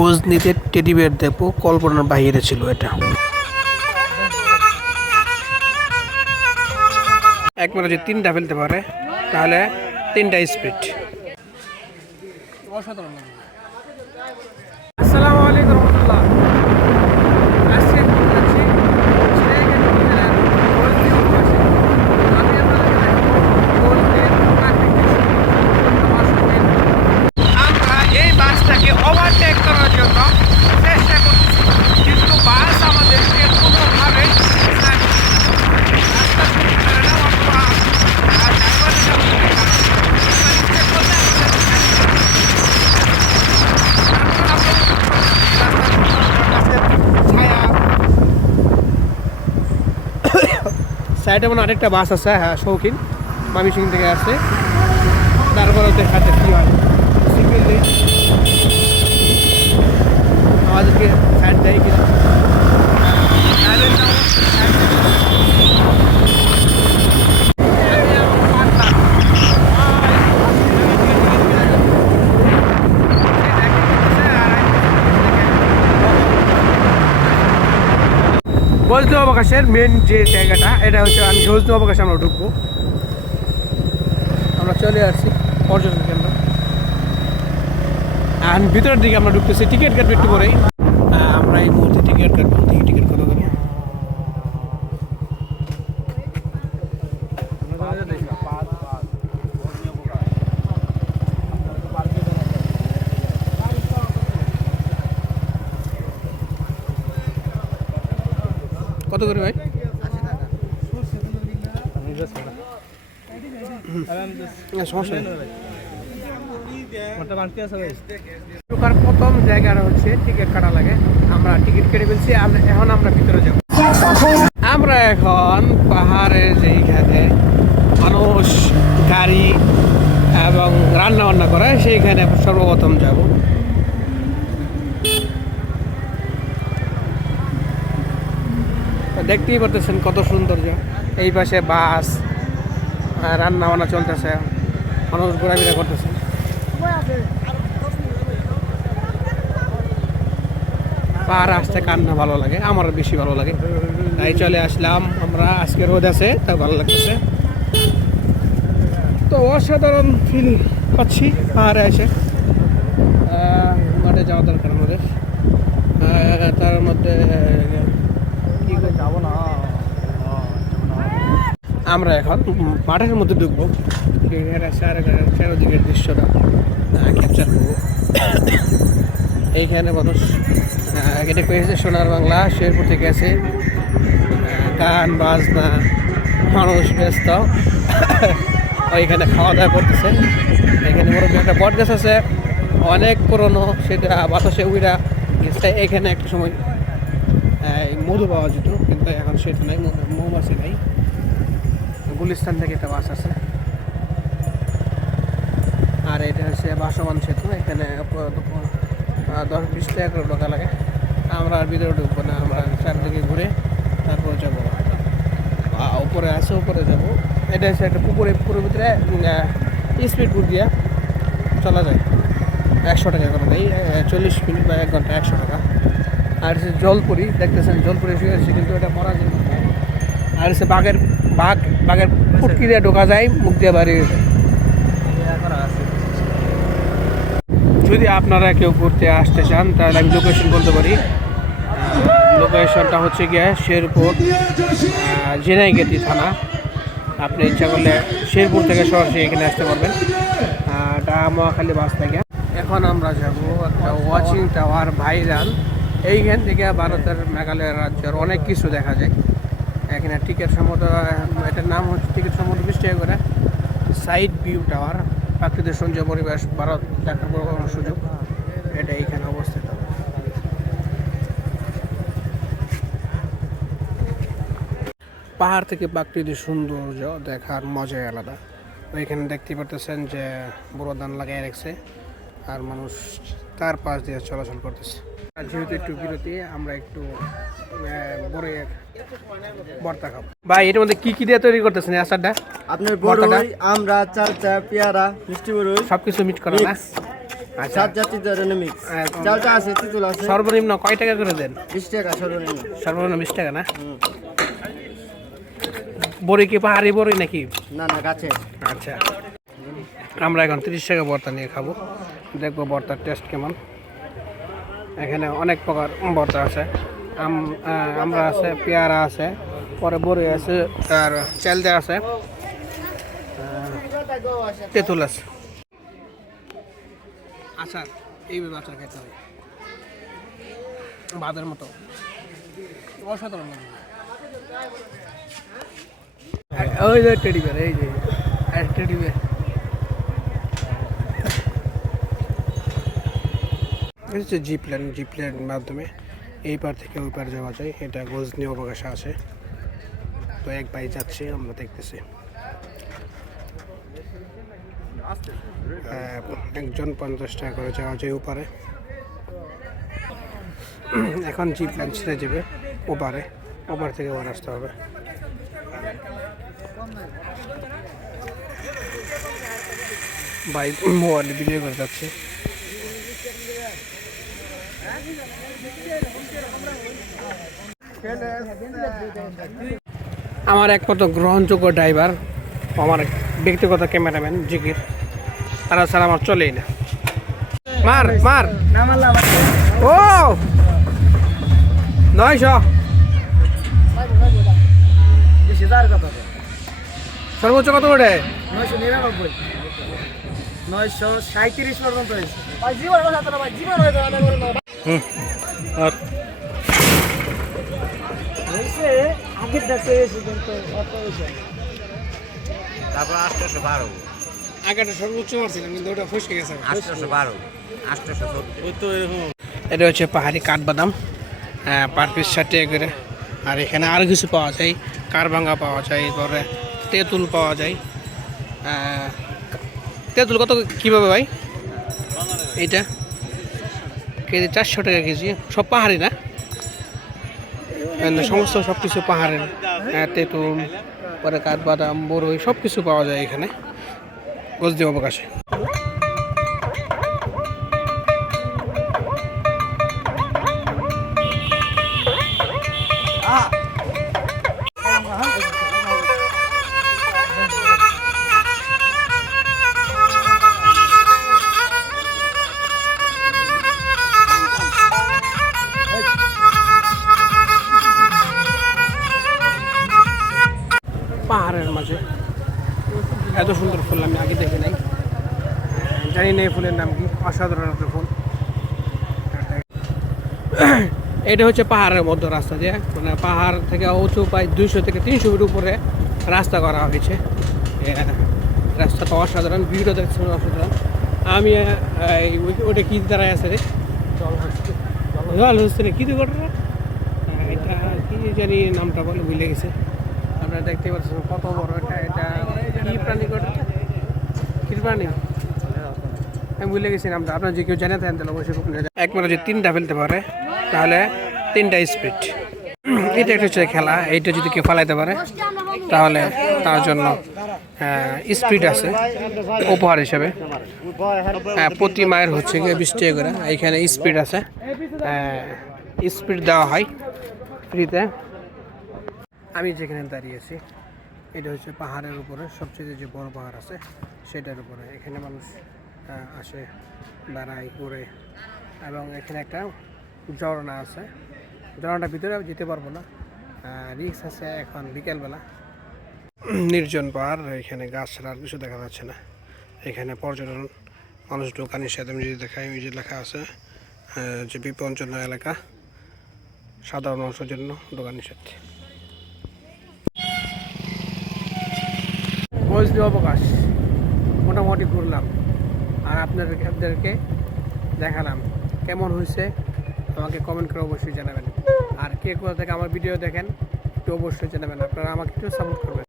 খোঁজ নিতে teddy bear দেখব, কল্পনার বাইরে ছিল এটা। একবার যদি তিনটা ফেলতে পারে, তাহলে তিনটা স্পিড অসাধারণ আসসালামু আলাইকুম রহমতুল্লাহ আজকে যাচ্ছি ছেলেকে নিয়ে গোলদি উপবাসে আমি আপনাদের দেখাবো গোলদির প্রাকৃতিক সৌন্দর্য। আমরা এই বাসটাকে ওভারটেক করার জন্য চেষ্টা করছি কিন্তু বাস আমাদেরকে কোনোভাবে রাস্তা শুরু করে না অথবা ড্রাইভারের সামনে আমরা ইচ্ছে করলে আমাদের সাইডে মনে আরেকটা বাস আছে হ্যাঁ শৌখিন। মামি সিং থেকে আসছে। তারপরে দেখাতে কী হয়? সিগন্যাল দিই আমাদেরকে সাইড দেয় কিনা? গজদু অবকাশের মেন যে জায়গাটা, এটা হচ্ছে আমি গজদু অবকাশে আমরা ঢুকবো। আমরা চলে আসছি পর্যটন কেন্দ্র। আর ভিতরের দিকে আমরা ঢুকতেছি টিকিট কাটবো একটু পরেই। আমরা এই মুহূর্তে টিকিট কাটবো টিকিট কত করে কত করে ভাই? সমস্যা প্রথম জায়গাটা হচ্ছে টিকিট কাটা লাগে। আমরা টিকিট কেটে ফেলছি আমরা- এখন আমরা ভিতরে যাব। আমরা এখন পাহাড়ের যেইখানে মানুষ গাড়ি এবং রান্না বান্না করে সেইখানে সর্বপ্রথম যাব। দেখতেই পারতেছেন কত সৌন্দর্য এই পাশে বাস রান্না বান্না চলতেছে, মানুষ ঘোরাফেরা করতেছে। পাহাড় আসতে কান্না ভালো লাগে, আমার বেশি ভালো লাগে। তাই চলে আসলাম, আমরা আজকে রোদ আছে তা ভালো লাগতেছে। তো অসাধারণ ফিল পাচ্ছি পাহাড়ে এসে। মাঠে যাওয়া দরকার আমাদের। তার মধ্যে করে না আমরা এখন মাঠের মধ্যে ঢুকবো। চারোদিকের দৃশ্যটা ক্যাপচার করব। এইখানে মানুষ আহ, এটা পেয়েছে সোনার বাংলা শেরপুর থেকে আছে। গান বাজনা মানুষ ব্যস্ত। ওইখানে খাওয়া দাওয়া করতেছে। এখানে বড় একটা বট গাছ আছে অনেক পুরনো সেটা বাতাসে উইরা গেছে। এখানে একটা সময় মধু পাওয়া যেত, কিন্তু এখন সেটা নাই মৌমাছি নাই। গুলিস্তান থেকে একটা বাস আছে। আর এটা হচ্ছে বাসমান সেতু, এখানে দশ বিশ টাকা করে ঢোকা লাগে। আমরা আর ভিতরে ঢুকবো না, আমরা চারদিকে ঘুরে তারপর যাব। উপরে আছে, উপরে যাব। এটা হচ্ছে একটা পুকুরে, পুকুরের ভিতরে স্পিড বুট দিয়ে চলা যায়। একশো টাকা করে নেই চল্লিশ মিনিট বা এক ঘণ্টা একশো টাকা। আর হচ্ছে জলপুরি, দেখতেছেন, জলপুরি আছে, কিন্তু এটা মরা যায় আর হচ্ছে বাঘের, বাঘ, বাঘের ফুটকি দিয়ে ঢোকা যায়, মুখ দিয়ে বাড়িয়ে যদি আপনারা কেউ ঘুরতে আসতে চান, তাহলে আমি লোকেশন বলতে পারি। লোকেশনটা হচ্ছে গিয়ে শেরপুর জেনাইগেতি থানা। আপনি ইচ্ছা করলে শেরপুর থেকে সরাসরি এখানে আসতে পারবেন। এটা মহাখালী বাস থেকে। এখন আমরা যাব একটা ওয়াচিং টাওয়ার ভাইরাল এইখান থেকে ভারতের মেঘালয় রাজ্যের অনেক কিছু দেখা যায়। এখানে টিকিট সম্মত এটার নাম হচ্ছে টিকিট সম্মত বিশ টাকা করে সাইড ভিউ টাওয়ার, প্রাকৃতিক সৌন্দর্য, পরিবেশ, ভারত দেখার সুযোগ, এটা এইখানে অবস্থিত। পাহাড় থেকে প্রাকৃতিক সৌন্দর্য দেখার মজাই আলাদা। ওইখানে দেখতে পারতেছেন যে বড় ধান লাগাই রাখছে, আর মানুষ তার পাশ দিয়ে চলাচল করতেছে। যেহেতু একটু বিরতি আমরা একটু বড় ভর্তা খাব। ভাই এটার মধ্যে কি কি দিয়ে তৈরি করতেছেন আচারটা? আপনার বড়ই আমরা চালচা পেয়ারা মিষ্টি বড়ই সব কিছু মিট করা না? আচ্ছা। সাত জাতির ধরনের মিক্স চালটা আছে তিতুল আছে। সর্বনিম্ন কয় টাকা করে দেন? বিশ টাকা সর্বনিম্ন। সর্বনিম্ন বিশ টাকা না। বড়ি কি পাহাড়ি বড়ি নাকি? না না গাছে। আচ্ছা। আমরা এখন তিরিশ টাকা ভর্তা নিয়ে খাব। দেখব ভর্তার টেস্ট কেমন। এখানে অনেক প্রকার ভর্তা আছে। আম আমরা আছে, পেয়ারা আছে, পরে বড়ি আছে, আর চালদা আছে তেঁতুল আছে। আচার এইভাবে আচার খেতে হবে বাদের মতো। অসাধারণ। ওই যে টেডি বের এই যে টেডি বের হচ্ছে জি প্ল্যান জি প্ল্যানের মাধ্যমে এই পার থেকে ওই পার যাওয়া যায়। এটা গজনি অবকাশে আছে। তো এক ভাই যাচ্ছে, আমরা দেখতেছি। একজন পঞ্চাশ টাকা করে যাওয়া যায় ওপারে। এখন জি প্ল্যান ছেড়ে যাবে ওপারে। ওপার থেকে ওপার আসতে হবে। বাইক মোবাইলে ভিডিও করে যাচ্ছে। আমার একমাত্র গ্রহণযোগ্য ড্রাইভার আমার ব্যক্তিগত ক্যামেরাম্যান জিকির। তারা ছাড়া আমার চলেই না। মার মার। ও! নয়শো। সর্বোচ্চ কত ওঠে নয়শো নিরানব্বই। নয়শো সাঁত্রিশ পর্যন্ত হয়েছে। ভাই জীবন কথা তো না ভাই জীবন হয়ে যাবে হয়েছে আগের দেশে এসে কিন্তু অত হয়েছে তারপর আটশোশো বারো। আগেটা সর্বোচ্চ মারছিলাম কিন্তু ওটা ফসকে গেছে আটশোশো বারো আটশোশো সত্তর এটা হচ্ছে পাহাড়ি কাঠবাদাম পার পিস ষাট টাকা করে। আর এখানে আর কিছু পাওয়া যায় কারবাঙ্গা পাওয়া যায় পরে তেঁতুল পাওয়া যায়। তেঁতুল কত কীভাবে ভাই? এইটা? কেজি চারশো টাকা কেজি। সব পাহাড়ি না? সমস্ত সব কিছু পাহাড়ের আহ, তেঁতুল পরে কাঠবাদাম বড়ই সব কিছু পাওয়া যায় এখানে। গজদি অবকাশে। পাহাড়ের মাঝে। এত সুন্দর ফুল আমি আগে দেখি নাই। জানি না এই ফুলের নাম কি অসাধারণ একটা ফুল। এটা হচ্ছে পাহাড়ের মধ্যে রাস্তা দিয়ে। মানে পাহাড় থেকে উঁচু প্রায় দুইশো থেকে তিনশো ফিট উপরে রাস্তা করা হয়েছে। রাস্তাটা অসাধারণ, ভিউটা দেখছেন অসাধারণ। আমি ওটা কি দাঁড়ায় আছে রে? জল হচ্ছে কি ঘটনা এটা কি জানি নামটা বলে ভুলে গেছে। আপনারা দেখতে পাচ্ছেন কত বড় এটা এটা কি প্রাণী কি প্রাণী? আমি ভুলে গেছি নামটা। আপনার যে কেউ জানে থাকেন তাহলে অবশ্যই। একবারে যদি তিনটা ফেলতে পারে তাহলে তিনটা স্পিড এটা একটা হচ্ছে খেলা। এইটা যদি কেউ ফালাইতে পারে তাহলে তার জন্য স্পিড আছে। উপহার হিসেবে। হ্যাঁ, প্রতি মায়ের হচ্ছে বিশ টাকা করে। এইখানে স্পিড আছে। স্পিড দেওয়া হয়। ফ্রিতে আমি যেখানে দাঁড়িয়েছি এটা হচ্ছে পাহাড়ের উপরে, সবচেয়ে যে বড় পাহাড় আছে, সেটার উপরে। এখানে মানুষ আসে, দাঁড়ায়, ঘুরে, এবং এখানে একটা ঝর্ণা আছে। ঝর্ণাটার ভিতরে আমি যেতে পারব না। রিক্স আছে এখন বিকেলবেলা। নির্জন পাহাড়, এখানে গাছছাড়া আর কিছু দেখা যাচ্ছে না। এখানে পর্যটন, মানুষ দোকান হিসেবে আমি যদি দেখাই, ওই যে লেখা আছে যে বিপঞ্চন্ন এলাকা, সাধারণ মানুষের জন্য দোকান নিষেধ। মজলি অবকাশ। মোটামুটি ঘুরলাম। আর আপনাদেরকে দেখালাম কেমন হয়েছে। আমাকে কমেন্ট করে অবশ্যই জানাবেন। আর কে কোথা থেকে আমার ভিডিও দেখেন একটু অবশ্যই জানাবেন। আপনারা আমাকে একটু সাপোর্ট করবেন।